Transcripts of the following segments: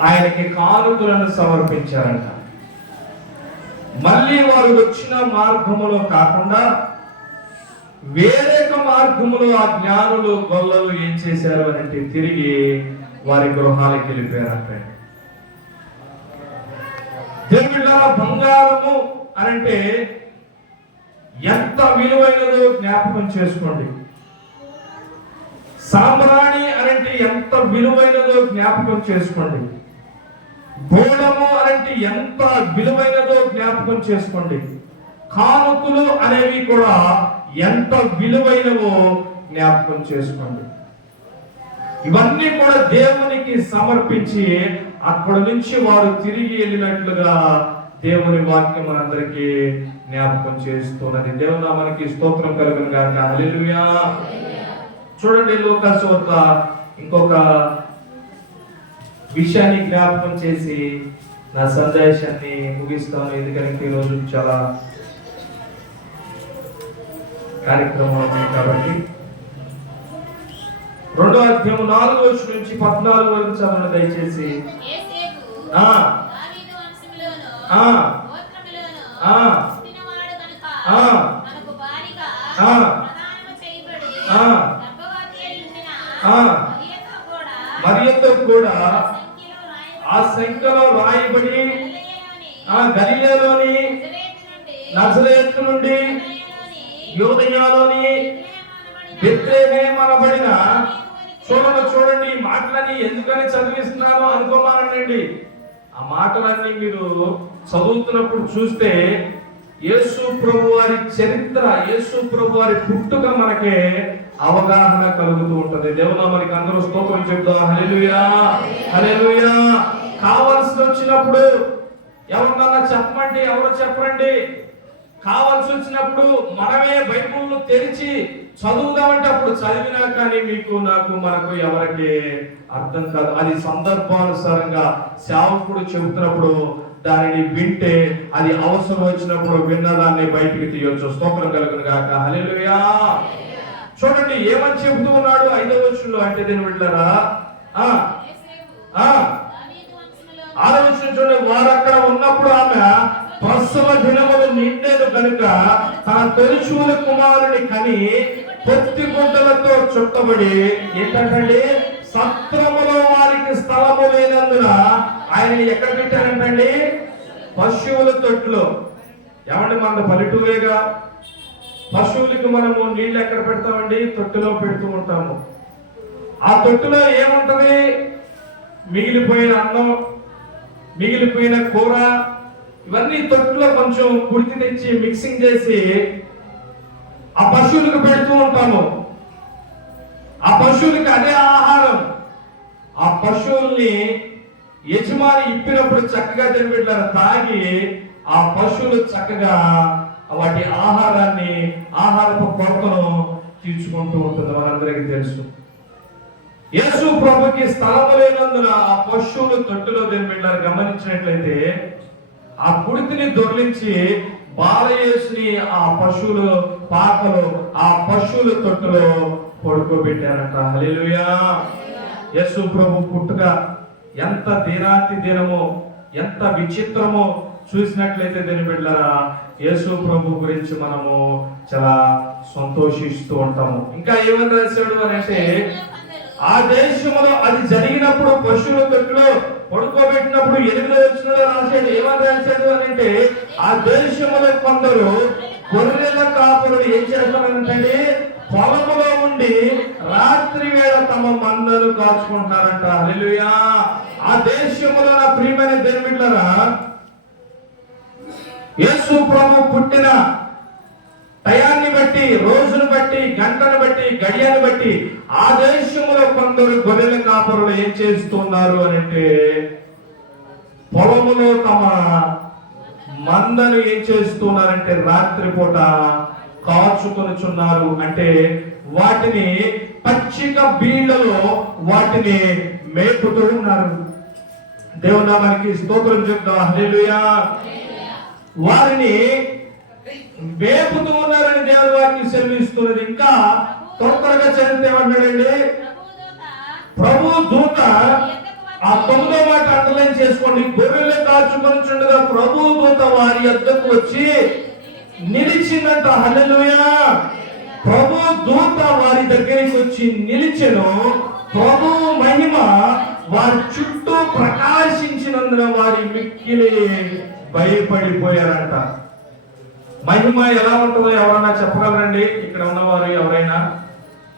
ఆయనకి కానుకలను సమర్పించారంట. మళ్ళీ వారు వచ్చిన మార్గములో కాకుండా వేరొక మార్గములో ఆ జ్ఞానులు గొల్లలు ఏం చేశారు అని అంటే తిరిగి వారి గృహాలకి వెళ్ళిపోయారంట. దేవుళ్ళ బంగారము అని అంటే ఎంత విలువైనదో జ్ఞాపకం చేసుకోండి. సాంబ్రాణి అనంటే ఎంత విలువైనదో జ్ఞాపకం చేసుకోండి. గోళము అనంటే ఎంత విలువైనదో జ్ఞాపకం చేసుకోండి. కానుకలు అనేవి కూడా ఎంత విలువైనవో జ్ఞాపకం చేసుకోండి. ఇవన్నీ కూడా దేవునికి సమర్పించి అక్కడి నుంచి వారు తిరిగి వెళ్ళినట్లుగా దేవుని వాక్యం మనందరికీ జ్ఞాపకం చేస్తున్నది. దేవుని మనకి స్తోత్రం కలుగును గాక. చూడండి లోకాసు వద్ద ఇంకొక విషయాన్ని జ్ఞాపకం చేసి నా సందేశాన్ని ముగిస్తాను ఎందుకంటే ఈరోజు చాలా కార్యక్రమాలు ఉన్నాయి కాబట్టి రెండో అధ్యాయం నాలుగో వచ్చి నుంచి పద్నాలుగు వరకు చదవండి దయచేసి ఆ. ఆ. ఆ. పుట్టినవాడు గనుక ఆ. తనకు భార్యగా ఆ. ప్రదానము చేయబడి ఆ. గర్భవతి అయి ఉండిన ఆ. మరియతో కూడా మరియతో కూడా సంఖ్యలో రాయబడి ఆ సంఖ్యలో రాయబడి ఆ గలిలలోని నజరేతు నుండి యోదయాలోని అనబడిన చూడండి చూడండి ఈ మాటలని ఎందుకని చదివిస్తున్నాను అనుకోమానండి ఆ మాటలన్నీ మీరు చదువుతున్నప్పుడు చూస్తే యేసు ప్రభు వారి చరిత్ర యేసు ప్రభు వారి పుట్టుక మనకే అవగాహన కలుగుతూ ఉంటది. దేవుడా మనకి అందరూ స్తోత్రం చెప్తా హలే హల్లెలూయా. కావాల్సి వచ్చినప్పుడు ఎవరినన్నా చెప్పండి ఎవరు చెప్పరండి. కావాల్సి వచ్చినప్పుడు మనమే బైబుల్ను తెరిచి చదువుదామంటే అప్పుడు చదివినా కానీ మీకు నాకు మనకు ఎవరికి అర్థం కాదు. అది సందర్భానుసారంగా సేవకుడు చెబుతున్నప్పుడు దానిని వింటే అది అవసరం వచ్చినప్పుడు విన్నదాన్ని బయటికి తీయొచ్చు. స్తోత్రం కలుగును కాక హలేలుయా చూడండి ఏమని చెబుతూ ఉన్నాడు ఐదవ వచ్చులో అంటే దీని వెళ్ళారా ఆ వారు అక్కడ ఉన్నప్పుడు ఆమె ప్రసవ దినములు నిండేది కనుక తన తొలిచూల కుమారుని కని పొత్తి గుడ్డలతో చుట్టబడి ఏంటంటే సత్రములో వారికి స్థలము లేనందున ఆయన ఎక్కడ పెట్టారంటండి? పశువుల తొట్టులో. ఏమండి మన పల్లెటూరేగా? పశువులకి మనము నీళ్ళు ఎక్కడ పెడతామండి? తొట్టులో పెడుతూ ఉంటాము. ఆ తొట్టులో ఏముంటది? మిగిలిపోయిన అన్నం మిగిలిపోయిన కూర ఇవన్నీ తొట్టులో కొంచెం కుడితి తెచ్చి మిక్సింగ్ చేసి ఆ పశువులకు పెడుతూ ఉంటాము. ఆ పశువులకి అదే ఆహారం. ఆ పశువుల్ని యజమాని ఇప్పినప్పుడు చక్కగా తినబెట్టారు తాగి ఆ పశువులు చక్కగా వాటి ఆహారాన్ని ఆహారపు కొరతను తీర్చుకుంటూ ఉంటుంది. మనందరికీ తెలుసు. యేసు ప్రభుకి స్థలము లేనందున ఆ పశువులు తొట్టులో తినబెట్టారు గమనించినట్లయితే ఆ కుడితిని దొర్లించి బాలయేసుని ఆ పశువులు పాకలు ఆ పశువుల తొట్టులో పడుకోబెట్టారంట. హల్లెలూయా. యేసు ప్రభు పుట్టుక ఎంత దినాతి దినమో ఎంత విచిత్రమో చూసినట్లయితే దీని బిడ్డరా యేసు ప్రభు గురించి మనము చాలా సంతోషిస్తూ ఉంటాము. ఇంకా ఏమని రాశాడు అని అంటే ఆ దేశంలో అది జరిగినప్పుడు పశువుల తొట్టులో పడుకోబెట్టినప్పుడు ఎనిమిది వచ్చిన రాశాడు ఏమని రాశాడు అని అంటే ఆ దేశంలో కొందరు గొర్రెల కాపురులు ఏం చేస్తారంటే పొలంలో ఉండి రాత్రి వేళ తమ మందలు కాచుకుంటున్నారంట. హల్లెలూయా. ఆ దేశంలో నా ప్రియమైన దేవుళ్ళరా యేసు ప్రభు పుట్టిన టయాన్ని బట్టి రోజును బట్టి గంటను బట్టి గడియను బట్టి ఆ దేశంలో కొందరు గొర్రెల కాపరులు ఏం చేస్తున్నారు అని అంటే పొలములో తమ మందను ఏం చేస్తున్నారంటే రాత్రిపూట కాచుకొనుచున్నారు. అంటే వాటిని పచ్చిక బీళ్ళలో వాటిని మేపుతూ ఉన్నారు. దేవుని మనకి స్తోత్రం చెప్తాం. వారిని వేపుతూ ఉన్నారని దేవుడు వాక్యం సెలవిస్తున్నది. ఇంకా తొందరగా చదివితే ఏమంటాడండి? ప్రభు దూత ఆ తొమ్మిదో మాట అండర్లైన్ చేసుకోండి. గొర్రెలు కాచుకొనుచుండగా ప్రభు దూత వారి యొద్దకు వచ్చి నిలిచిందంట. హల్లెలూయా! ప్రభు దూత వారి దగ్గరికి వచ్చి నిలిచెను. ప్రభు మహిమ వారి చుట్టూ ప్రకాశించినందున వారి మిక్కిలి భయపడిపోయారంట. మహిమ ఎలా ఉంటుందో ఎవరైనా చెప్పగలరండి? ఇక్కడ ఉన్నవారు ఎవరైనా?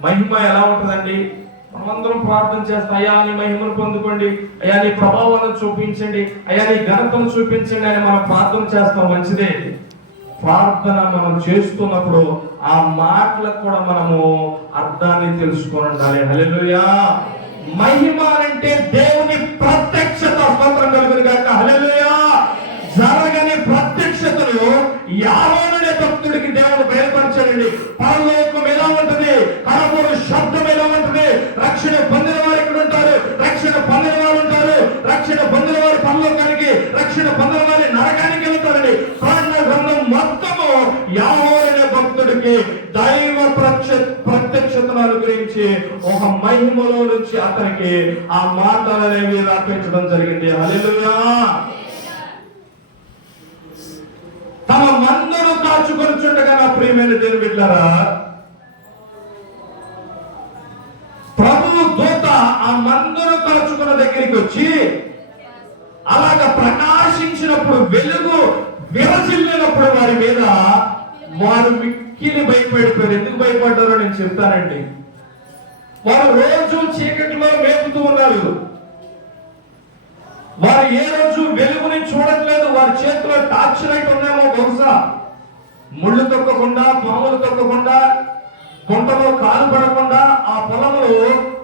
మహిమ ఎలా ఉంటుందండి? మనమందరం ప్రార్థన చేస్తాం అయ్యా నీ మహిమను పొందుకోండి. అయ్యా నీ ప్రభావాలను చూపించండి. అయ్యా నీ ఘనతను చూపించండి అని మనం ప్రార్థన చేస్తాం. మంచిదే. ప్రార్థన మనం చేస్తున్నప్పుడు ఆ మాటలకు కూడా మనము అర్థాన్ని తెలుసుకొని ఉండాలి. హలెలుయా మహిమ అంటే దేవుని ప్రత్యక్షత స్తోత్రం కలుగును కాక హలెలుయా యావననే భక్తుడికి దేవుడు బయలుపరచాడండి. పరలోకం ఎలా ఉంటుంది? కరపూరు శబ్దం ఎలా ఉంటుంది? రక్షణ పొందిన వారు ఇక్కడ ఉంటారు. రక్షణ పొందిన వారు ఉంటారు. రక్షణ పొందిన వారు పరలోకానికి రక్షణ పొందిన వారి నరకానికి వెళ్తారండి. ప్రాణ గ్రంథం మొత్తము యావననే భక్తుడికి దైవ ప్రత్య ప్రత్యక్షతను అనుగ్రహించి ఒక మహిమలో నుంచి అతనికి ఆ మాటలు అనేవి రాపించడం జరిగింది. హల్లెలూయా! తమ మందను కాచుకొనిచుండగా నా ప్రియమైన దేవుని బిడ్డారా ప్రభువు దూత ఆ మందను కాచుకున్న దగ్గరికి వచ్చి అలాగ ప్రకాశించినప్పుడు వెలుగు విరచిల్లినప్పుడు వారి మీద వారు మిక్కిలి భయపడిపోయారు. ఎందుకు భయపడ్డారో నేను చెప్తానండి. వారు రోజు చీకటిలో మేపుతూ ఉన్నారు. వారు ఏ రోజు వెలుగుని చూడట్లేదు వారి చేతిలో టార్చ్ లైట్ ఉన్నామో బహుశా? ముళ్ళు తొక్కకుండా పాములు తొక్కకుండా గుంటలో కాలు పడకుండా ఆ పొలంలో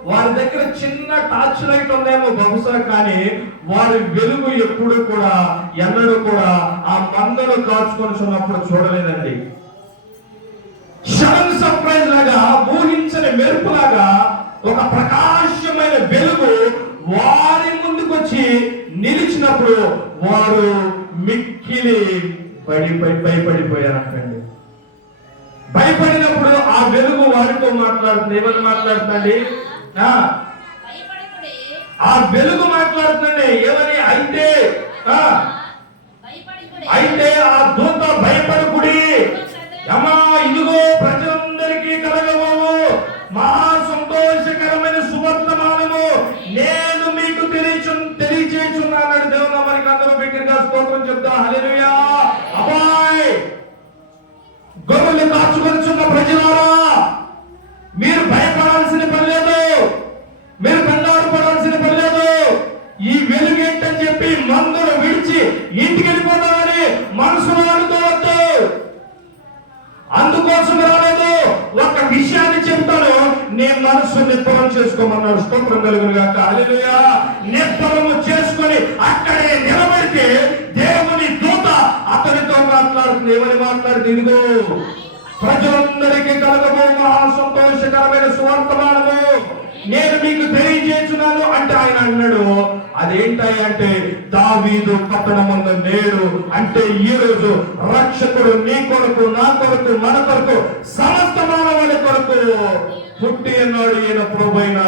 వారి దగ్గర చిన్న టార్చ్ లైట్ ఉందేమో బహుశా కానీ వారి వెలుగు ఎప్పుడు కూడా ఎన్నడూ కూడా ఆ మందను కాచుకొని ఉన్నప్పుడు చూడలేదండి. షడన్ సర్ప్రైజ్ లాగా ఊహించని మెరుపులాగా ఒక ప్రకాశమైన వెలుగు వారి ముందుకు వచ్చి నిలిచినప్పుడు వారు మిక్కిలి పడి పడి- భయపడిపోయారంటండి. భయపడినప్పుడు ఆ వెలుగు వారితో మాట్లాడుతుంది. ఏమని మాట్లాడుతుంది ఆ, ఆ వెలుగు మాట్లాడుతుంది ఏమని? అయితే ఆ, అయితే ఆ దూత భయపడకుడి. అమ్మా ఇదిగో ప్రజలందరికీ కలగబోవు. మహా సంతోషకరమైన సువర్తమానము. నే మీకు తెలియచు తెలియచేస్తున్నాడు దేవుడు మనకి అందరూ బిగ్గరగా అబ్బాయ్ గొర్రెలు కాచుకొనిచున్న ప్రజలారా మీరు భయపడాల్సిన పని లేదు. మీరు కంగారు పడాల్సిన పని లేదు. ఈ వెలుగు ఏంటని చెప్పి మందులు విడిచి ఇంటికి వెళ్ళిపోతామని మనసులో అనుకోవద్దు అందుకోసం రాలేదు. ఒక విషయాన్ని చెప్తాను నీ మనసు నిప్పలం చేసుకోమన్నాడు. స్తోత్రం కలుగును గాక. హల్లెలూయా. చేసుకొని అక్కడే నిలబడితే మాట్లాడుతుంది ఏమని మాట్లాడుతుంది? ఇదిగో ప్రజలందరికీ కలగబో మహా సంతోషకరమైన సువర్తమానము. నేను మీకు తెలియజేస్తున్నాను అంటే ఆయన అన్నాడు. అదేంటాయి అంటే దావీదు పట్టణమందు నేడు అంటే ఈ రోజు రక్షకుడు నీ కొరకు నా కొరకు మన కొరకు సమస్త మానవాళి కొరకు పుట్టి అన్నాడు ఈయన ప్రభుైన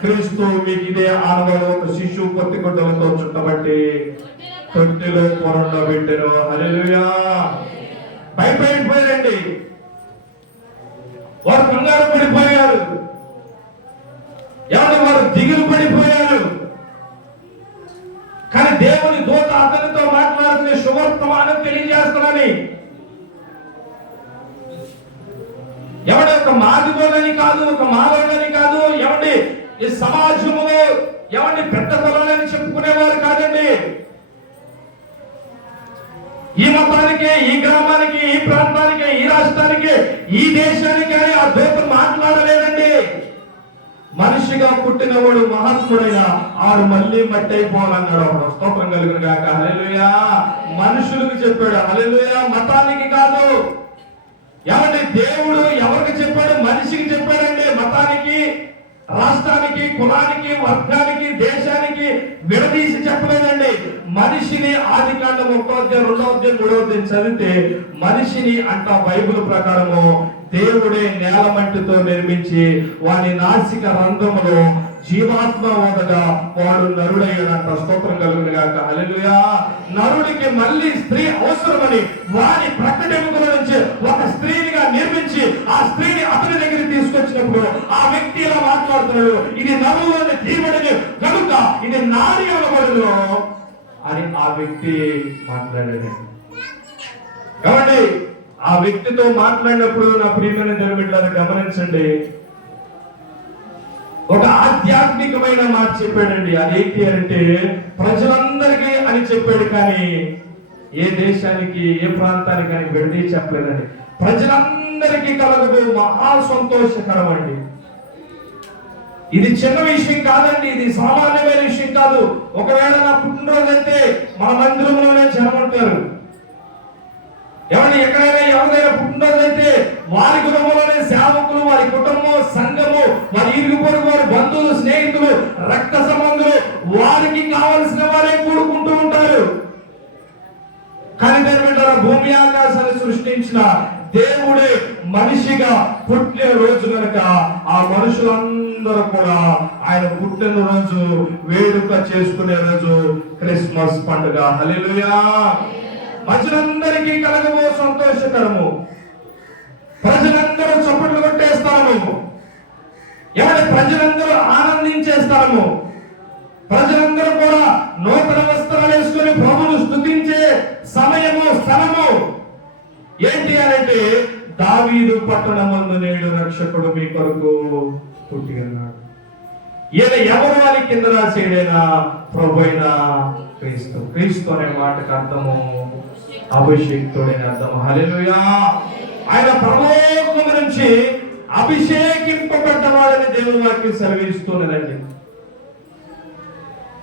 క్రీస్తు. మీకు ఇదే ఆనవాడు ఒక శిశువు కొత్త గుడ్డలతో చుట్టబట్టి తొట్టిలో పొరండ పెట్టారు హల్లెలూయా. భయపడిపోయారండి వారు కంగారు పడిపోయారు. ఎవరు వారు దిగులు పడిపోయారు. కానీ దేవుని దూత అతనితో మాట్లాడుతున్న శుభవర్తమానం తెలియజేస్తున్నాని. ఎవడి ఒక మాదిగోళ్ళని కాదు ఒక మాలోళ్ళని కాదు ఎవడి ఈ సమాజంలో ఎవరిని పెద్ద కులాలని చెప్పుకునేవారు కాదండి. ఈ మతానికి ఈ గ్రామానికి ఈ ప్రాంతానికి ఈ రాష్ట్రానికి ఈ దేశానికి అని ఆ మాట్లాడలేదండి. మనిషిగా పుట్టినవాడు మహాత్ముడైన ఆడు మళ్ళీ మట్టి అయిపోవాలన్నాడు అప్పుడు. స్తోత్రం కలిగిన కాక అలెలుయా మనుషులకు చెప్పాడు. అలెలుయా మతానికి కాదు. ఎవరి దేవుడు ఎవరికి చెప్పాడు? మనిషికి చెప్పాడండి. మతానికి రాష్ట్రానికి కులానికి వర్గానికి దేశానికి విడదీసి చెప్పలేదండి. మనిషిని ఆది కాండం ఒక్కో అధ్యాయం రెండో అధ్యాయం మూడో అధ్యాయం చదివితే మనిషిని అంట బైబుల్ ప్రకారము దేవుడే నేల మట్టితో నిర్మించి వాని నాసిక రంధ్రములో జీవాత్మ ఓదగా వాడు నరుడయ్యాడంట. స్తోత్రం కలుగును గాక. నరుడికి మళ్ళీ స్త్రీ అవసరమని వారి ప్రకటనల నుంచి ఒక స్త్రీనిగా నిర్మించి ఆ స్త్రీని అతని దగ్గర వచ్చినప్పుడు ఆ వ్యక్తి ఇలా మాట్లాడుతున్నాడు? ఇది నరువులోని తీయబడిన కనుక ఇది నాడి అనబడును అని ఆ వ్యక్తి మాట్లాడాడు. కాబట్టి ఆ వ్యక్తితో మాట్లాడినప్పుడు నా ప్రియమైన దేవుడిని గమనించండి. ఒక ఆధ్యాత్మికమైన మాట చెప్పాడండి. అదేంటి అంటే ప్రజలందరికీ అని చెప్పాడు కానీ ఏ దేశానికి ఏ ప్రాంతానికి అని విడదీ చెప్పలేదండి. ప్రజలందరూ అందరికీ కలగదు మహా సంతోషకరం అండి ఇది చిన్న విషయం కాదండి ఇది సామాన్యమైన విషయం కాదు. ఒకవేళ నా పుట్టినరోజు అయితే మన మందిరంలోనే జనం ఎవరైనా ఎవరి ఎక్కడైనా ఎవరైనా పుట్టినరోజు అయితే వారి కుటుంబంలోనే సేవకులు వారి కుటుంబం సంఘము వారి ఇరుగు పొరుగు వారి బంధువులు స్నేహితులు రక్త సంబంధులు వారికి కావలసిన వారే కూడుకుంటూ ఉంటారు. కానీ పేరు భూమి ఆకాశాన్ని సృష్టించిన దేవుడే మనిషిగా పుట్టిన రోజు కనుక ఆ మనుషులందరూ కూడా ఆయన పుట్టిన రోజు వేడుక చేసుకునే రోజు క్రిస్మస్ పండుగ. హలిలుయా ప్రజలందరికీ కలగబో సంతోషకరము. ప్రజలందరూ చప్పట్లు కొట్టేస్తాము ఎవరి ప్రజలందరూ ఆనందించేస్తాము ప్రజలందరూ కూడా నూతన వస్త్రాలు వేసుకుని ప్రభును స్థుతించే సమయము స్థలము. ఏంటి అంటే దావీదు పట్టణమందు నేడు రక్షకుడు మీ కొరకు పుట్టి అన్నాడు ఈయన ఎవరు వారి కింద రాసేడైనా ప్రభు అయిన క్రీస్తు. క్రీస్తు అనే మాటకు అర్థము అభిషేక్తుడైన అర్థము. హల్లెలూయా. ఆయన పరలోకము నుంచి అభిషేకింపబడ్డవాడని దేవుని వాక్యం సెలవిస్తున్నదండి.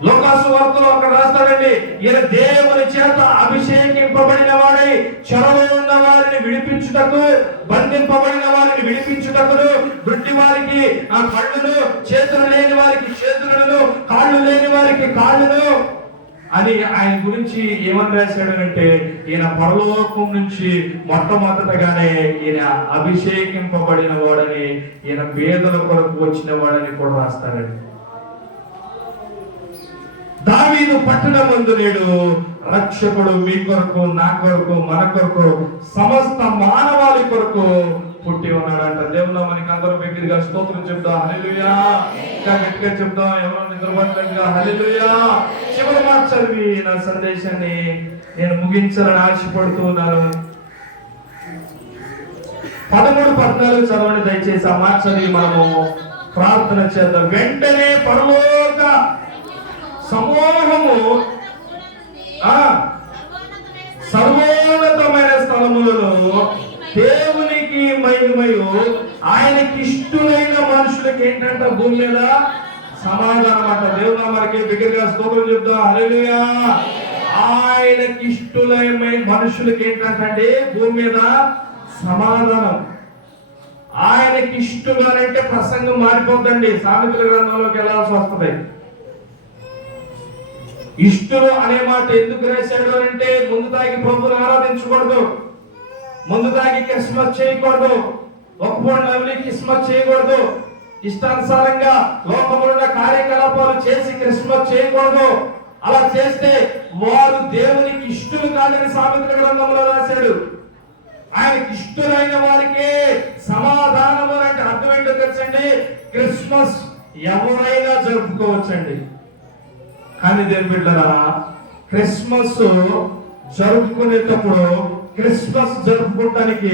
లోకాసు వార్తలో అక్కడ రాస్తాడండి ఈయన దేవుని చేత అభిషేకింపబడిన వాడై చెరలో బంధింపబడిన వారిని విడిపించుటకును గుడ్డి వారికి ఆ కళ్ళును చేతులు లేని వారికి చేతులను కాళ్ళు లేని వారికి కాళ్ళను అని ఆయన గురించి ఏమని రాశాడు అంటే ఈయన పరలోకం నుంచి మొట్టమొదటగానే ఈయన అభిషేకింపబడిన వాడని ఈయన పేదల కొరకు వచ్చిన వాడని కూడా రాస్తాడండి. దావీదు పట్టణం ముందు నేడు రక్షకుడు మీ కొరకు నా కొరకు మన కొరకు సమస్త మానవాళి కొరకు పుట్టి ఉన్నాడంట. దేవుడు మనకి అందరూ దగ్గరగా స్తోత్రం చెప్దాం. హలిలుయా ఇంకా గట్టిగా చెప్దాం. ఎవరో నిద్రపట్టంగా హలిలుయా చివరి మాట చదివి నా సందేశాన్ని నేను ముగించాలని ఆశపడుతూ ఉన్నాను. పదమూడు పద్నాలుగు చదవండి. దయచేసి ఆ మాట చదివి మనము ప్రార్థన చేద్దాం. వెంటనే పరలోక సమూహము సర్వోన్నతమైన స్థలములలో దేవునికి మహిమయు ఆయనకి ఇష్టమైన మనుషులకి ఏంటంట భూమి మీద సమాధానం అంట. దేవుడు మనకి దగ్గరగా స్తోత్రం చెప్తాం. హల్లెలూయా. ఆయనకి ఇష్టమైన మనుషులకి ఏంటంటే భూమి మీద సమాధానం. ఆయనకి ఇష్టగానంటే ప్రసంగం మారిపోద్దండి. సామెతల గ్రంథంలోకి వెళ్ళాల్సి వస్తుంది. ఇష్టలు అనే మాట ఎందుకు రాశాడు అంటే ముందు తాగి ప్రభువును ఆరాధించకూడదు. ముందు తాగి క్రిస్మస్ చేయకూడదు. ఒక్కపూట నవ్వి క్రిస్మస్ చేయకూడదు. ఇష్టానుసారంగా లోకములున్న ఉన్న కార్యకలాపాలు చేసి క్రిస్మస్ చేయకూడదు. అలా చేస్తే వారు దేవునికి ఇష్టలు కాదని సామెతల గ్రంథంలో రాశాడు. ఆయనకి ఇష్టలైన వారికే సమాధానము అంటే అర్థం ఏంటో తెలుసండి? క్రిస్మస్ ఎవరైనా జరుపుకోవచ్చండి. కానీ దేని బిడ్డరా క్రిస్మస్ జరుపుకునేటప్పుడు క్రిస్మస్ జరుపుకోవటానికి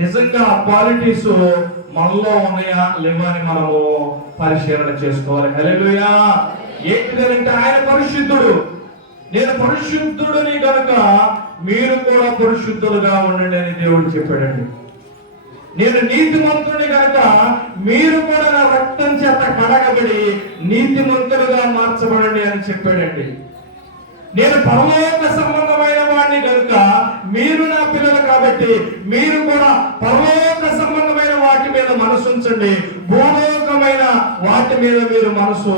నిజంగా క్వాలిటీస్ మనలో ఉన్నాయా లేవా అని మనము పరిశీలన చేసుకోవాలి. హల్లెలూయా! ఏంటిదంటే ఆయన పరిశుద్ధుడు. నేను పరిశుద్ధుడిని కనుక మీరు కూడా పరిశుద్ధులుగా ఉండండి అని దేవుడు చెప్పాడండి. నేను నీతిమంతుడిని కనుక మీరు కూడా నా రక్తం చేత కడగబడి నీతిమంతులుగా మార్చబడండి అని చెప్పాడండి. నేను పరలోక సంబంధమైన వాడిని కనుక మీరు నా పిల్లలు కాబట్టి మీరు కూడా పరలోక సంబంధమైన వాటి మీద మనసు ఉంచండి. భూలోకమైన వాటి మీద మీరు మనసు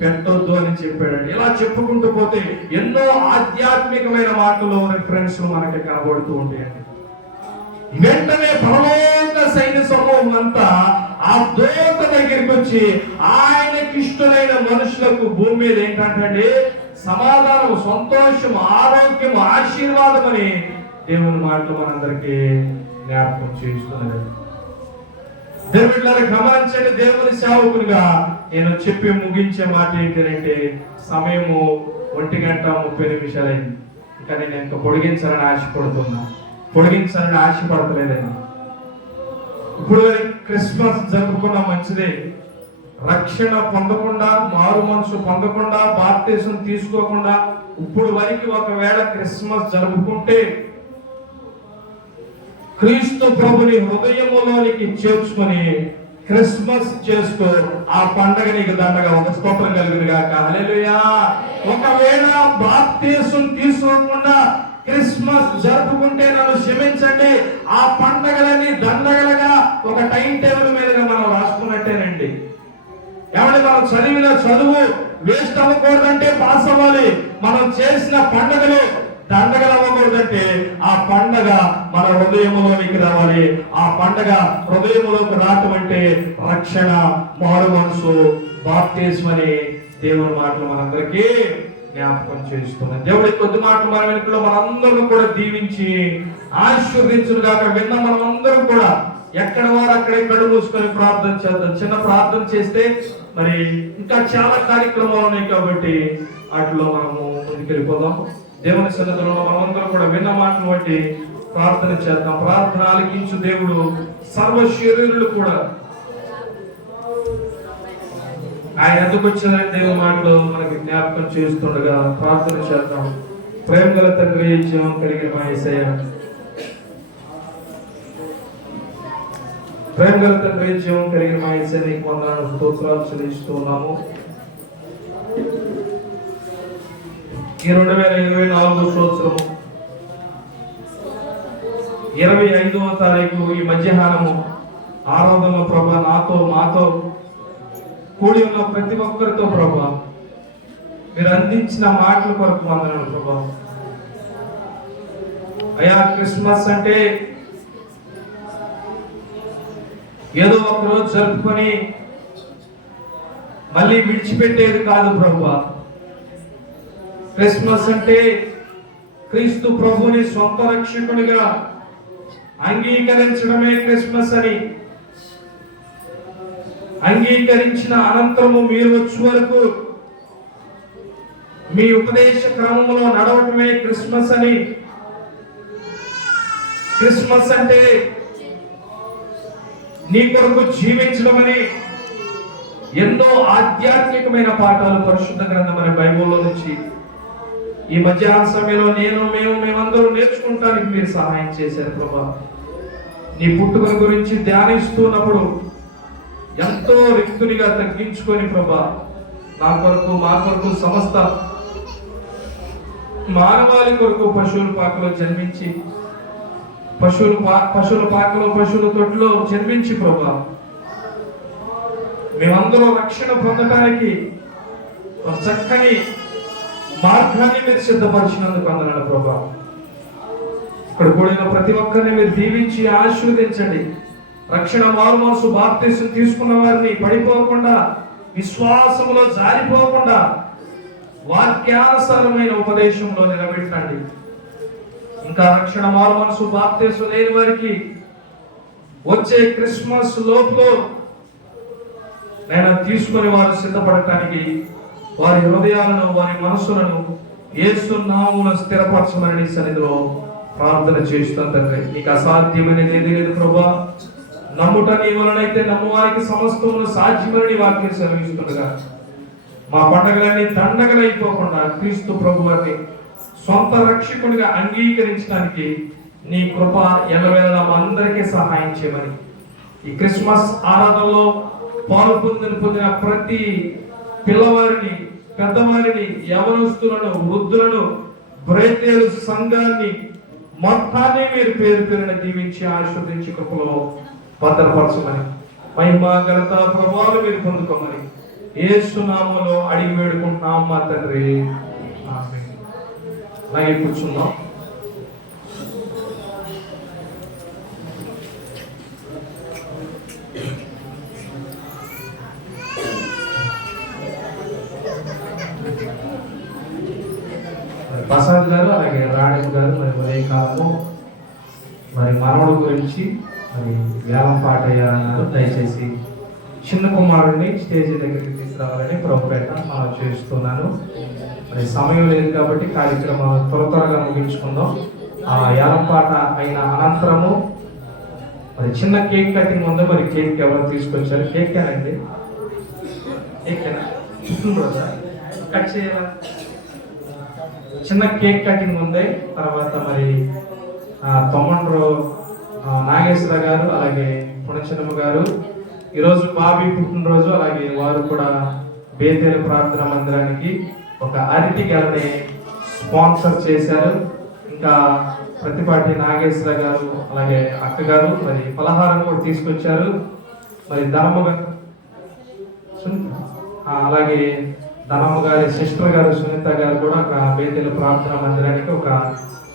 పెట్టొద్దు అని చెప్పాడండి. ఇలా చెప్పుకుంటూ పోతే ఎన్నో ఆధ్యాత్మికమైన మాటలు రిఫరెన్స్ మనకి కనబడుతూ ఉంటాయండి. వెంటనే పరలోక సైన్య సమూహం అంతా ఆ దూత దగ్గరికి వచ్చి ఆయన ఇష్టమైన మనుషులకు భూమి మీద ఏంటంటే సమాధానం సంతోషం ఆరోగ్యం ఆశీర్వాదం అని దేవుని మాటలు మనందరికీ జ్ఞాపకం చేస్తున్నది దేవుళ్ళని గమనించండి దేవుని సేవకునిగా నేను చెప్పి ముగించే మాట ఏంటంటే సమయము ఒంటి గంట ముప్పై నిమిషాలైంది. ఇంకా నేను ఇంకా పొడిగించాలని ఆశపడుతున్నాను పొడిగించాలని ఆశపడతలేదండి ఇప్పుడు క్రిస్మస్ జరుపుకున్న మంచిదే. రక్షణ పొందకుండా మారు మనసు పొందకుండా బాప్తీసం తీసుకోకుండా ఇప్పుడు వరకు ఒకవేళ క్రిస్మస్ జరుపుకుంటే క్రీస్తు ప్రభుని హృదయములోనికి చేర్చుకొని క్రిస్మస్ చేసుకో ఆ పండగ నీకు దండగా ఒక స్తోత్రం కలిగింది కాక ఒకవేళ బాప్తీసం తీసుకోకుండా క్రిస్మస్ జరుపుకుంటే నన్ను క్షమించండి. ఆ పండగలన్నీ దండగలుగా ఒక టైం టేబుల్ మీదుగా మనం రాసుకున్నట్టేనండి. ఏమంటే మనం చదివిన చదువు వేస్ట్ అవ్వకూడదంటే పాస్ అవ్వాలి. మనం చేసిన పండగలు దండగలు అవ్వకూడదంటే ఆ పండగ మన హృదయములోనికి రావాలి. ఆ పండగ హృదయములోకి రావటం అంటే రక్షణ మారు మనసు బాప్తీస్మని దేవుని మాటలు మనందరికీ జ్ఞాపకం చేసుకున్నాం దేవుడి కొద్ది మాట మన వెనుకలో మనందరం కూడా దీవించి ఆశీర్వదించును కాక విన్న మనమందరం కూడా ఎక్కడ వారు అక్కడే కళ్ళు మూసుకొని ప్రార్థన చేద్దాం. చిన్న ప్రార్థన చేస్తే మరి ఇంకా చాలా కార్యక్రమాలు ఉన్నాయి కాబట్టి వాటిలో మనము ముందుకెళ్ళిపోదాం. దేవుని సన్నిధిలో మనమందరం కూడా విన్న మాటను బట్టి ప్రార్థన చేద్దాం. ప్రార్థన ఆలకించు దేవుడు. సర్వ శరీరులు కూడా ఆయన ఎందుకు వచ్చిందని దేవుని మాటలు మనకి జ్ఞాపకం చేస్తుండగా ప్రార్థన చేద్దాం. ప్రేమ గల తండ్రి జీవం కలిగిన మా ప్రేమ గల తండ్రి జీవం కలిగిన మా యేసయ్య నీకు వందనాలు స్తోత్రాలు చెల్లిస్తూ ఉన్నాము. ఈ రెండు వేల ఇరవై నాలుగో సంవత్సరం ఇరవై ఐదవ తారీఖు ఈ మధ్యాహ్నము ఆరాధన ప్రభా నాతో మాతో కూడి ఉన్న ప్రతి ఒక్కరితో ప్రభా మీరు అందించిన మాటల కొరకు వందనాలు ప్రభా. అయా క్రిస్మస్ అంటే ఏదో ఒక రోజు జరుపుకొని మళ్ళీ విడిచిపెట్టేది కాదు ప్రభా. క్రిస్మస్ అంటే క్రీస్తు ప్రభుని సొంత రక్షకునిగా అంగీకరించడమే క్రిస్మస్ అని అంగీకరించిన అనంతరము మీరు వచ్చే వరకు మీ ఉపదేశ క్రమంలో నడవటమే క్రిస్మస్ అని. క్రిస్మస్ అంటే నీ కొరకు జీవించడమని ఎన్నో ఆధ్యాత్మికమైన పాఠాలు పరిశుద్ధ గ్రంథం అనే బైబిల్లో నుంచి ఈ మధ్యాహ్న సమయంలో నేను మేము మేమందరూ నేర్చుకుంటానికి మీరు సహాయం చేశారు ప్రభా. నీ పుట్టుక గురించి ధ్యానిస్తున్నప్పుడు ఎంతో రిక్తునిగా తగ్గించుకొని ప్రభా నా కొరకు మా కొరకు సమస్త మానవాళి కొరకు పశువుల పాకలో జన్మించి పశువుల పా- పశువుల పాకలో పశువుల తొట్టులో జన్మించి ప్రభా మేమందరూ రక్షణ పొందటానికి చక్కని మార్గాన్ని మీరు సిద్ధపరిచినందుకు అందనాడు ప్రభా. ఇక్కడ కూడిన ప్రతి ఒక్కరిని మీరు దీవించి ఆశీర్వదించండి. రక్షణ మారుమనసు బాప్తీసం తీసుకున్న వారిని పడిపోకుండా విశ్వాసములో జారిపోకుండా వాక్యానుసారమైన ఉపదేశంలో నిలబెట్టండి. ఇంకా రక్షణ మారుమనసు బాప్తీసం లేని వారికి వచ్చే క్రిస్మస్ లోపులో నేను తీసుకుని వారు సిద్ధపడటానికి వారి హృదయాలను వారి మనసులను యేసు స్థిరపరచమని సన్నిధిలో ప్రార్థన చేస్తాను తండ్రి నీకు అసాధ్యమైనది ఏది లేదు ప్రభా. నమ్ముట నీ వలనైతే నమ్మువారికి సమస్తమును సాధ్యమని వాక్యం సెలవిస్తుండగా మా పండగలన్నీ దండగలైపోకుండా క్రీస్తు ప్రభు సొంత రక్షకుడిగా అంగీకరించడానికి నీ కృప ఎల్లవేళలా అందరికీ సహాయం చేయమని. ఈ క్రిస్మస్ ఆరాధనలో పాలు పొందిన పొందిన ప్రతి పిల్లవారిని పెద్దవారిని యవనస్తులను వృద్ధులను బ్రైతేలు సంఘాన్ని మొత్తాన్ని మీరు పేరు పేరున దీవించి ఆశీర్వదించి కృపలో భద్రపరచమని మహిమాగలత ప్రభావం మీరు పొందుకోమని ఏ సునామలో అడిగి వేడుకుంటున్నాం మా తండ్రి. అలాగే కూర్చున్నాం ప్రసాద్ గారు అలాగే రాణి గారు మరి ఉదయకాలము మరి మనవడు గురించి మరి వేలం పాట వేయాలన్నారు దయచేసి చిన్న కుమారుడిని స్టేజ్ దగ్గరికి తీసుకురావాలని ప్రభుపేట మనం చేస్తున్నాను. మరి సమయం లేదు కాబట్టి కార్యక్రమం త్వర త్వరగా ముగించుకుందాం. ఆ యాలం పాట అయిన అనంతరము మరి చిన్న కేక్ కటింగ్ ఉంది మరి కేక్ ఎవరు తీసుకొచ్చారు? కేక్ అండి కేకేనా కట్ చేయాలా చిన్న కేక్ కటింగ్ ఉంది తర్వాత మరి ఆ, తొమ్మండ్రు నాగేశ్వర గారు అలాగే పుణచినమ్మ గారు. ఈరోజు బాబీ పుట్టినరోజు అలాగే వారు కూడా బేతేలు ప్రార్థన మందిరానికి ఒక అరటి గెలని స్పాన్సర్ చేశారు. ఇంకా ప్రతిపాటి నాగేశ్వర గారు అలాగే అక్క గారు మరి పలహారం కూడా తీసుకొచ్చారు. మరి ధనమ్మ అలాగే ధనమ్మ గారి సిస్టర్ గారు సునీత గారు కూడా ఒక బేతేలు ప్రార్థన మందిరానికి ఒక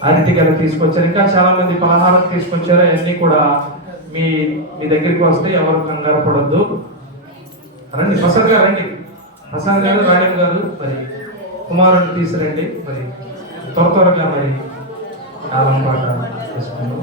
అరటికలు తీసుకొచ్చారు. ఇంకా చాలా మంది పలహారం తీసుకొచ్చారు. అవన్నీ కూడా మీ మీ దగ్గరికి వస్తే ఎవరు కంగారు పడద్దు. రండి ప్రసాద్ గారు రండి. ప్రసాద్ గారు రాయం గారు మరి కుమారుని తీసురండి మరి త్వర త్వరగా మరి కాలం పాట చేసుకుందాం.